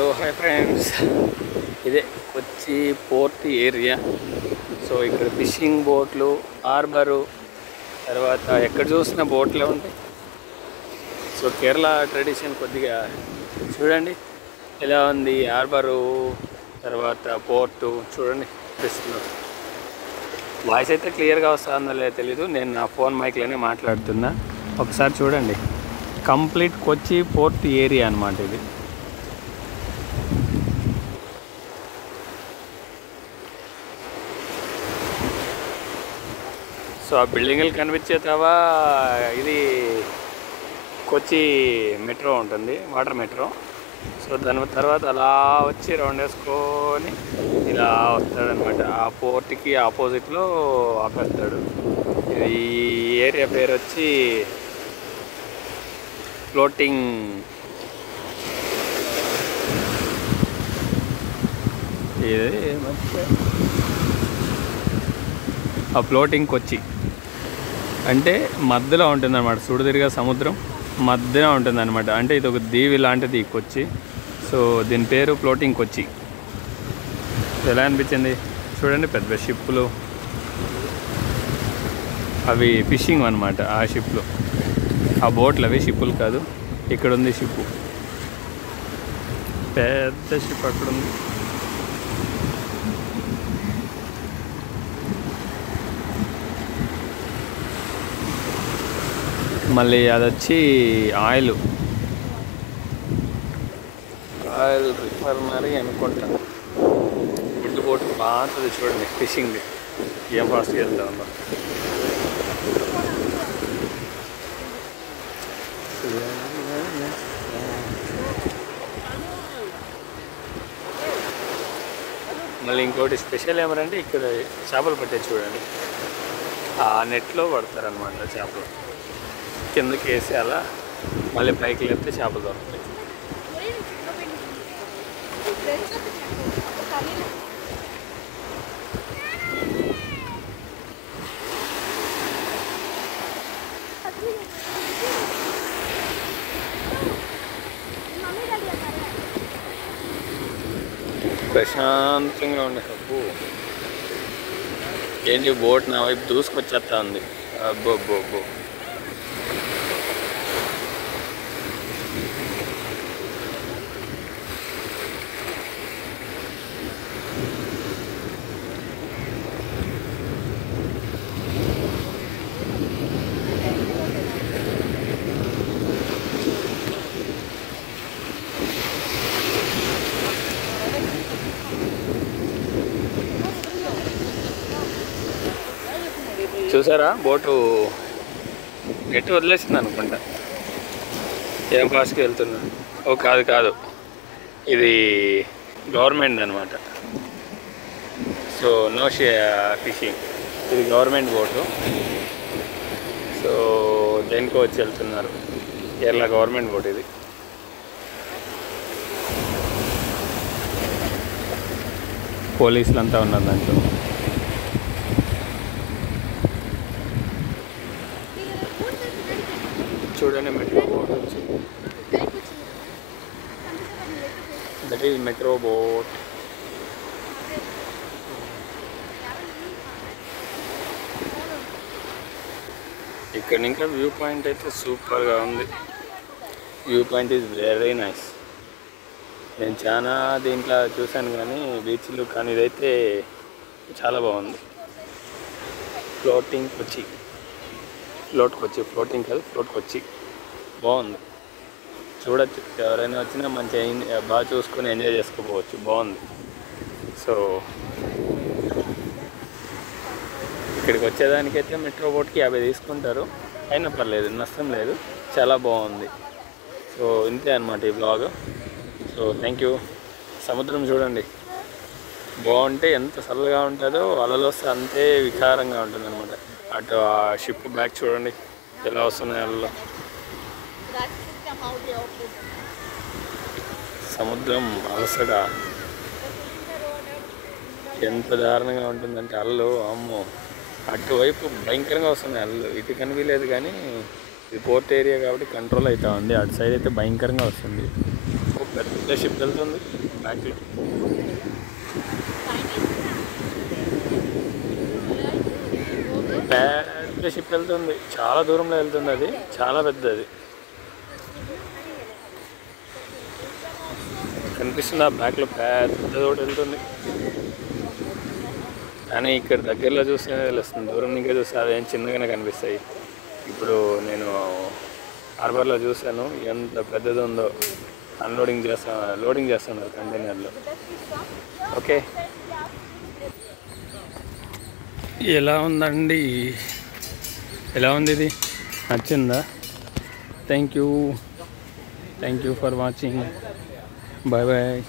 Hello hi friends, ఇదే కొచ్చి port area. So ఇక్కడ fishing బోట్లు, హార్బరు, తర్వాత ఎక్కడ చూసినా బోట్లే ఉంటాయి. సో కేరళ ట్రెడిషన్ కొద్దిగా చూడండి ఎలా ఉంది. హార్బరు తర్వాత పోర్టు చూడండి. వాయిస్ అయితే క్లియర్గా వస్తుందో లేదో తెలీదు, నేను నా ఫోన్ మైక్లోనే మాట్లాడుతున్నా. ఒకసారి చూడండి, కంప్లీట్ కొచ్చి పోర్ట్ ఏరియా అన్నమాట ఇది. సో ఆ బిల్డింగ్లు కనిపించేతావా, ఇది కొచ్చి మెట్రో ఉంటుంది, వాటర్ మెట్రో. సో దాని తర్వాత అలా వచ్చి రౌండ్ వేసుకొని ఇలా వస్తాడనమాట. ఆ పోర్ట్కి ఆపోజిట్లో ఆపేస్తాడు. ఈ ఏరియా పేరు వచ్చి ఫ్లోటింగ్ ఆ ఫ్లోటింగ్ కొచ్చి అంటే మధ్యలో ఉంటుందన్నమాట. సుడిదిరిగా సముద్రం మధ్యలో ఉంటుందన్నమాట. అంటే ఇది ఒక దీవి లాంటిది కొచ్చి. సో దీని పేరు ఫ్లోటింగ్ కొచ్చి. ఎలా అనిపించింది చూడండి. పెద్ద షిప్పులు, అవి ఫిషింగ్ అన్నమాట. ఆ షిప్లు, ఆ బోట్లు అవి షిప్పులు కాదు. ఇక్కడ ఉంది షిప్పు, పెద్ద షిప్ అక్కడ ఉంది. మళ్ళీ అది వచ్చి ఆయిల్ రిఫైనరీ అనుకుంటా. గుడ్డు బోట్ బాగుంటుంది చూడండి. ఫిషింగ్ ఏం ఫాస్ట్గా వెళ్తా ఉందో. మళ్ళీ ఇంకోటి స్పెషల్ ఏమంటే ఇక్కడ చేపలు పట్టే చూడండి. ఆ నెట్లో పడతారనమాట చేపలు. కిందకి వేసి అలా మళ్ళీ పైకి లేపితే చేపలు దొరుకుతాయి. ప్రశాంతంగా ఉండే అబ్బో, ఏంటి బోట్ నా వైపు దూసుకొచ్చేస్తా ఉంది. అబ్బో అబ్బో అబ్బో. చూసారా బోటు నెట్ వదిలేసింది అనుకుంటా. ఏం ఫాస్ట్గా వెళ్తున్నా. ఓ కాదు కాదు, ఇది గవర్నమెంట్ అనమాట. సో నో ఫిషింగ్, ఇది గవర్నమెంట్ బోటు. సో దేనికో వచ్చి వెళ్తున్నారు. కేరళ గవర్నమెంట్ బోట్ ఇది. పోలీసులు అంతా ఉన్నారు దాంట్లో. చూడండి మెట్రో బోట్ వచ్చి, దట్ ఈజ్ మెట్రో బోట్. ఇక్కడ ఇంకా వ్యూ పాయింట్ అయితే సూపర్గా ఉంది. View point is very nice. నేను చాలా దీంట్లో చూశాను కానీ బీచ్లు, కానీ ఇదైతే చాలా బాగుంది. ఫ్లోటింగ్ కొచ్చి, ఫ్లోటింగ్ కాదు, ఫ్లోట్ కొచ్చి బాగుంది. చూడొచ్చు, ఎవరైనా వచ్చినా మంచిగా బాగా చూసుకొని ఎంజాయ్ చేసుకోపోవచ్చు. బాగుంది. సో ఇక్కడికి వచ్చేదానికైతే మెట్రో బోట్కి 50 తీసుకుంటారు. అయినా పర్లేదు, నష్టం లేదు, చాలా బాగుంది. సో ఇంతే అనమాట ఈ బ్లాగ్. So thank you. సముద్రం చూడండి, బాగుంటే ఎంత చల్లగా ఉంటుందో, అలలు వస్తే అంతే వికారంగా ఉంటుంది అనమాట. అటు ఆ షిప్ బ్యాక్ చూడండి ఎలా వస్తున్నాయి అలలో. సముద్రం అలసట ఎంత దారుణంగా ఉంటుందంటే అలలు, అమ్మో. అటువైపు భయంకరంగా వస్తున్నాయి అలలు, ఇటు కనిపించలేదు కానీ ఇది పోర్ట్ ఏరియా కాబట్టి కంట్రోల్ అవుతా ఉంది. అటు సైడ్ అయితే భయంకరంగా వస్తుంది. పెద్ద షిప్ వెళ్తుంది బ్యాక్లో. పెద్ద షిప్ వెళ్తుంది, చాలా దూరంలో వెళ్తుంది, అది చాలా పెద్దది. కనిపిస్తుంది ఆ బ్యాక్లో పెద్దది ఒకటి వెళ్తుంది. కానీ ఇక్కడ దగ్గరలో చూస్తే తెలుస్తుంది, దూరం ఇంకా చూస్తే అదేం చిన్నగానే కనిపిస్తాయి. ఇప్పుడు నేను హార్బర్లో చూశాను ఎంత పెద్దది ఉందో. లోడింగ్ చేస్తున్నారు కంటైనర్లో. ఓకే, ఎలా ఉందండి? ఎలా ఉంది ఇది? నచ్చిందా? Thank you for watching. Bye bye.